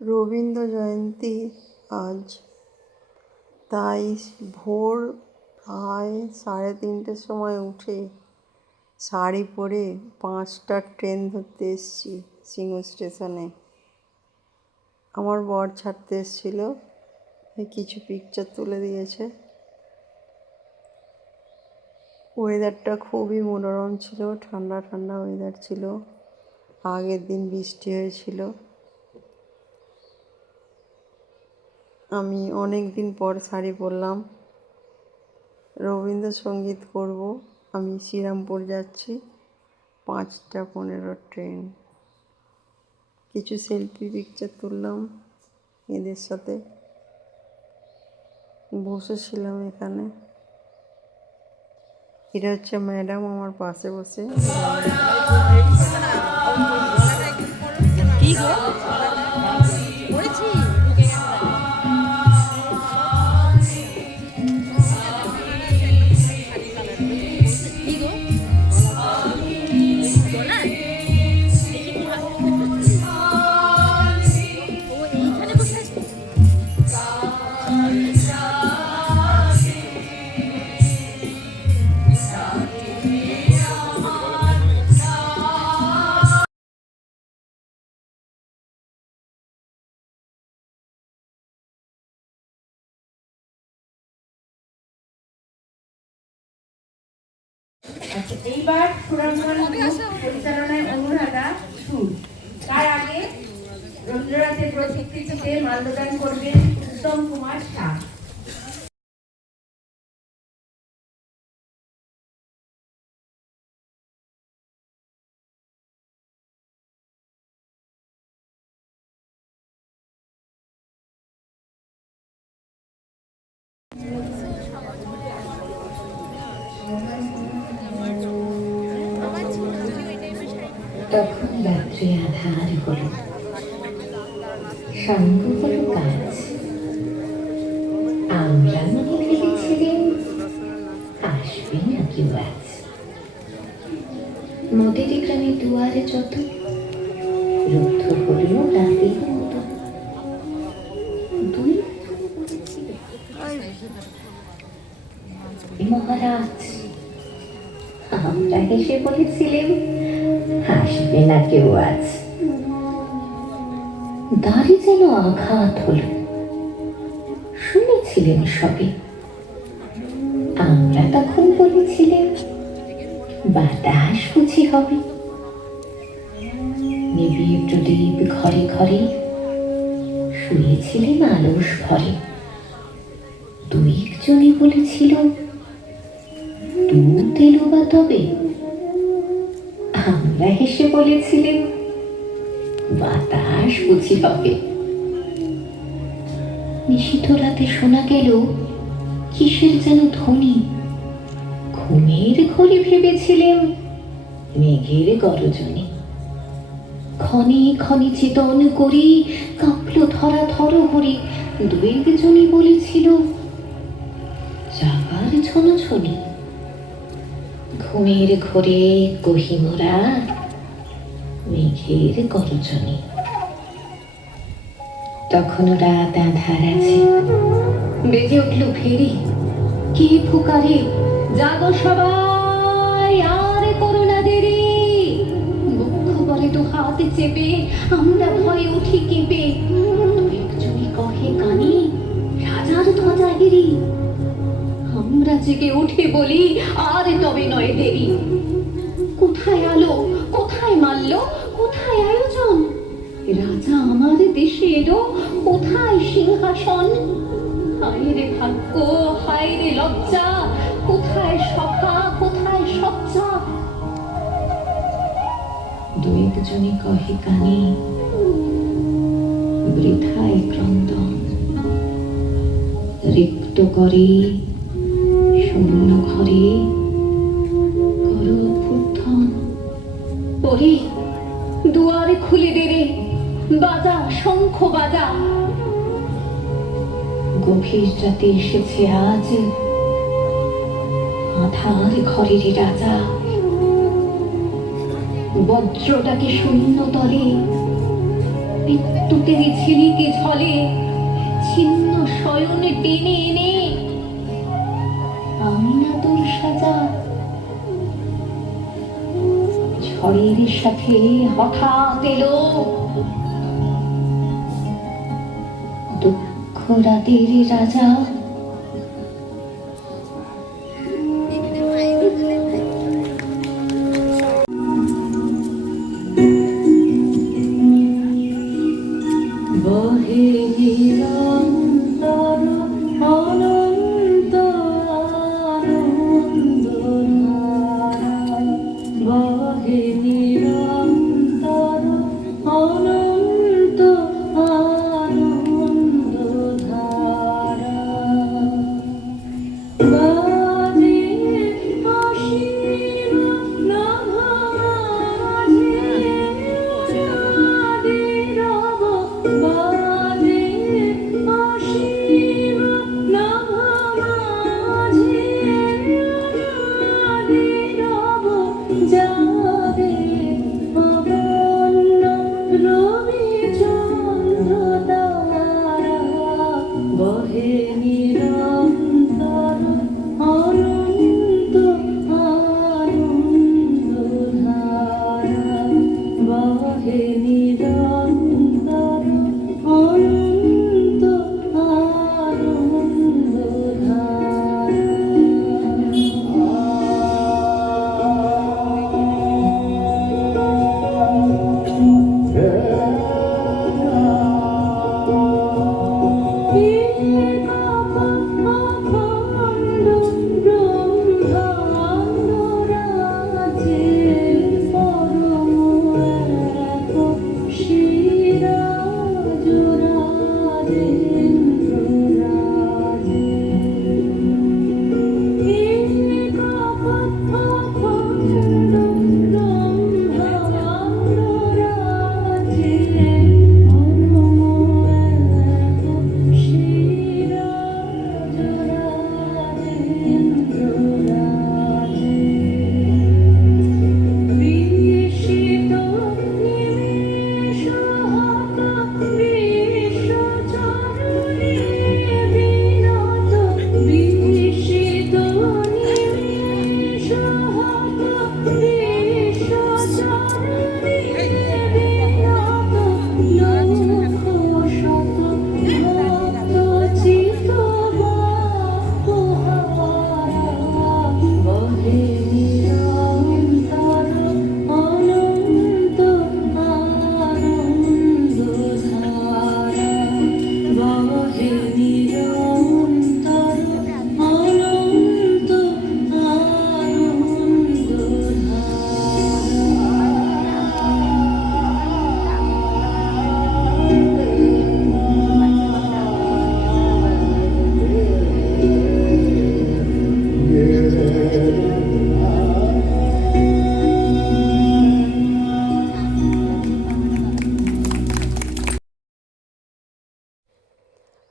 রবীন্দ্র জয়ন্তী আজ, তাই ভোর প্রায় 3:30টার সময় উঠে শাড়ি পরে 5টার ট্রেন ধরতে এসেছি সিংহ স্টেশনে। আমার বর ছাড়তে এসেছিল, কিছু পিকচার তুলে দিয়েছে। ওয়েদারটা খুবই মনোরম ছিল, ঠান্ডা ঠান্ডা ওয়েদার ছিল। আগের দিন বৃষ্টি হয়েছিল। আমি অনেক দিন পর শাড়ি পরলাম। রবীন্দ্রসঙ্গীত করব। আমি শ্রীরামপুর যাচ্ছি, 5টা 15 ট্রেন। কিছু সেলফি পিকচার তুললাম এদের সাথে। বসেছিলাম এখানে। এটা হচ্ছে ম্যাডাম আমার পাশে বসে। এইবার সুরঙ্গন পরিচালনায় অনুরাধা সুর। তার আগে রবীন্দ্রনাথের প্রতিকৃতিতে মাল্যদান করবেন উত্তম কুমার শাহ। তখন রাত্রি আধার হল, সঙ্গ হল কাজ। আমরা মনে ভেবেছিলেন আসবে না কেউ আজ। মোদের গ্রামে দুয়ারে যত রুদ্ধ হল রাতের মতো। দুই মহারাজ, আমরা হেসে বলেছিলেন আসবে না কেউ আজ। দাড়ি যেন আঘাত হল, শুনেছিলেন সবে। আমরা তখন বলেছিলেন বাতাস বুঝি হবে। নিবিড় প্রদীপ ঘরে ঘরে শুয়েছিলেন আলস ঘরে। দুই একজনই বলেছিল দুধ এলো বা তবে। আমরা হেসে বলেছিলেন বাতাস বুঝি হবে। নিশীথ রাতে শোনা গেল কিসের যেন ধ্বনি। ঘুমের ঘরে ভেবেছিলেন মেঘের গরজনে। ক্ষণে ক্ষণে চেতন করি কাঁপল ধরা থরহরি। দু একজনই বলেছিল জাগার ঝনঝনি। ঘুমের ঘোরে কহিমোরা মেঘের গর্জনে। তখনও রাত আধার আছে, বেজে উঠল ফেরি। কে ফুকারে জাগো সবাই, আর করোনা দেরি। মুখ্য বলে তো হাত চেপে, আমরা ভয়ে উঠি কেঁপে। একজনই কহে কানে রাজার ধ্বজা হেরি। আমরা জেগে উঠে বলি আর তবে নয় দেরি। কোথায় আলো, কোথায় মাল্য, কোথায় আয়োজন? রাজা আমার দেশে এলো, কোথায় সিংহাসন? হায় রে ভাগ্য, হায় রে লজ্জা, কোথায় সখা, কোথায় সজ্জা? দু একজনে কহে কানে বৃথায় ক্রন্দন। রিক্ত করে শূন্য ঘরে করো অভ্যুত্থান। পরে দুয়ারে খুলে দেরে, বাজা শঙ্খ বাজা। গভীর রাতে এসেছে আজ আধার ঘরের রাজা। বজ্রটাকে শূন্য তলে বিদ্যুতের ঝিলিকে ঝলে ছিন্ন শয়নে টেনে এনে আমি না তোর সাজা ঝড়ের সাথে হঠাৎ এলো দুঃখ রাতের রাজা বহে নিরন্তর অনন্ত আনন্দধারা বহে নিরন্তর অনন্ত আনন্দধারা বাজে অসীম নভমাঝে অনাদিরব বাজে অসীম নভমাঝে অনাদিরব যাবে অবন্য রবি চন্দ্র তারা বহে নিরন্তর অনন্ত আনন্দধারা বহে নিরন্তর অনন্ত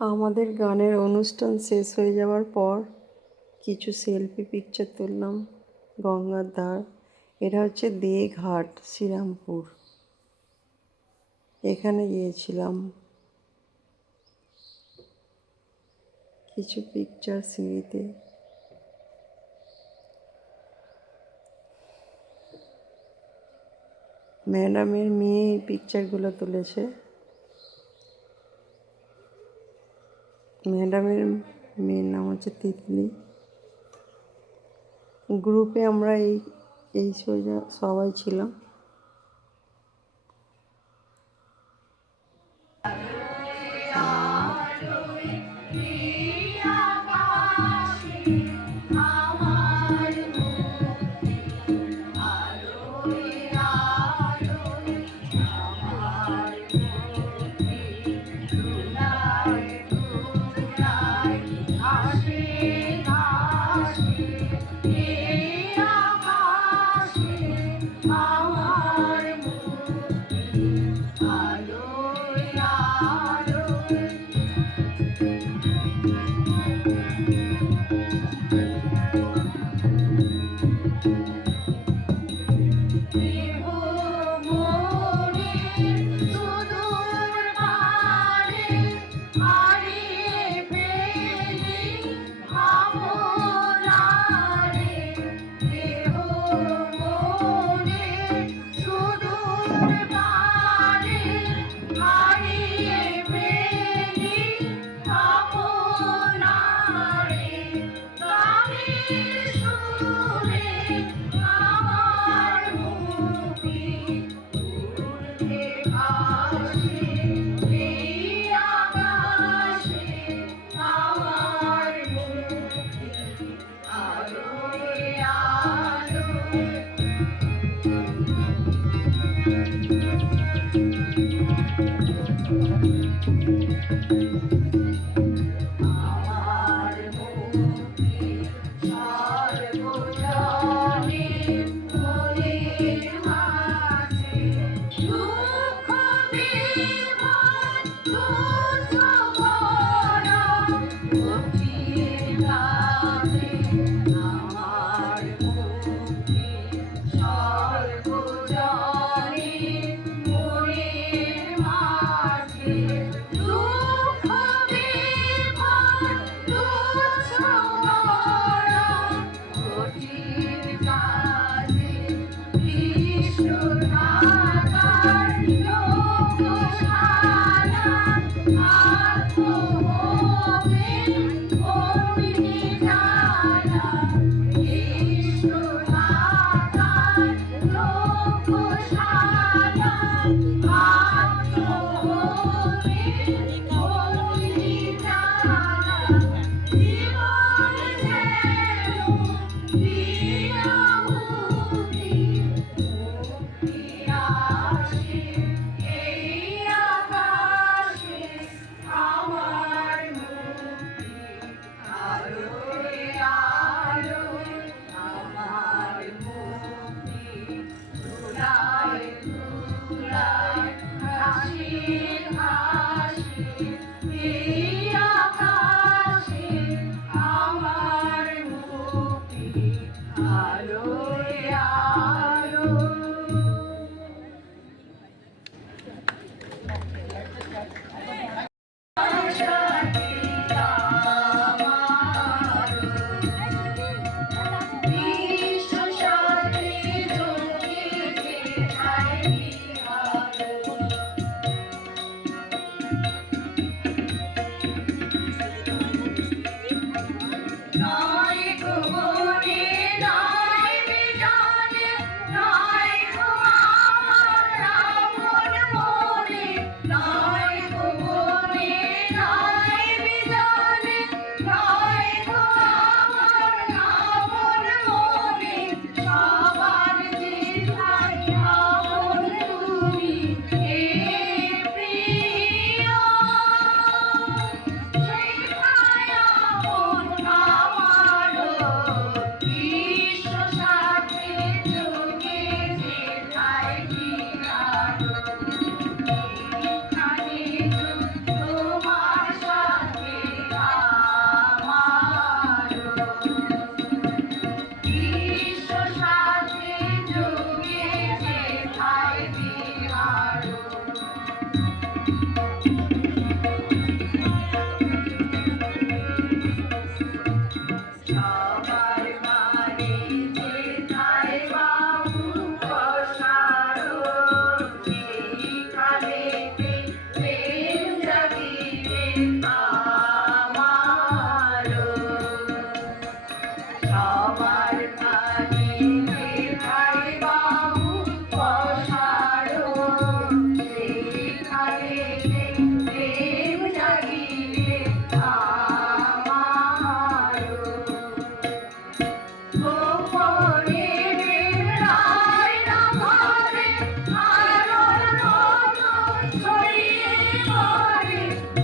আমাদের গানের অনুষ্ঠান শেষ হয়ে যাওয়ার পর কিছু সেলফি পিকচার তুললাম গঙ্গার ধার। এটা হচ্ছে দেঘাট শ্রীরামপুর, এখানে গিয়েছিলাম। কিছু পিকচার সিঁড়িতে। ম্যাডামের মেয়ে এই পিকচারগুলো তুলেছে। ম্যাডামের মেয়ের নাম হচ্ছে তিতলি। গ্রুপে আমরা এই সবাই ছিলাম।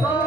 Oh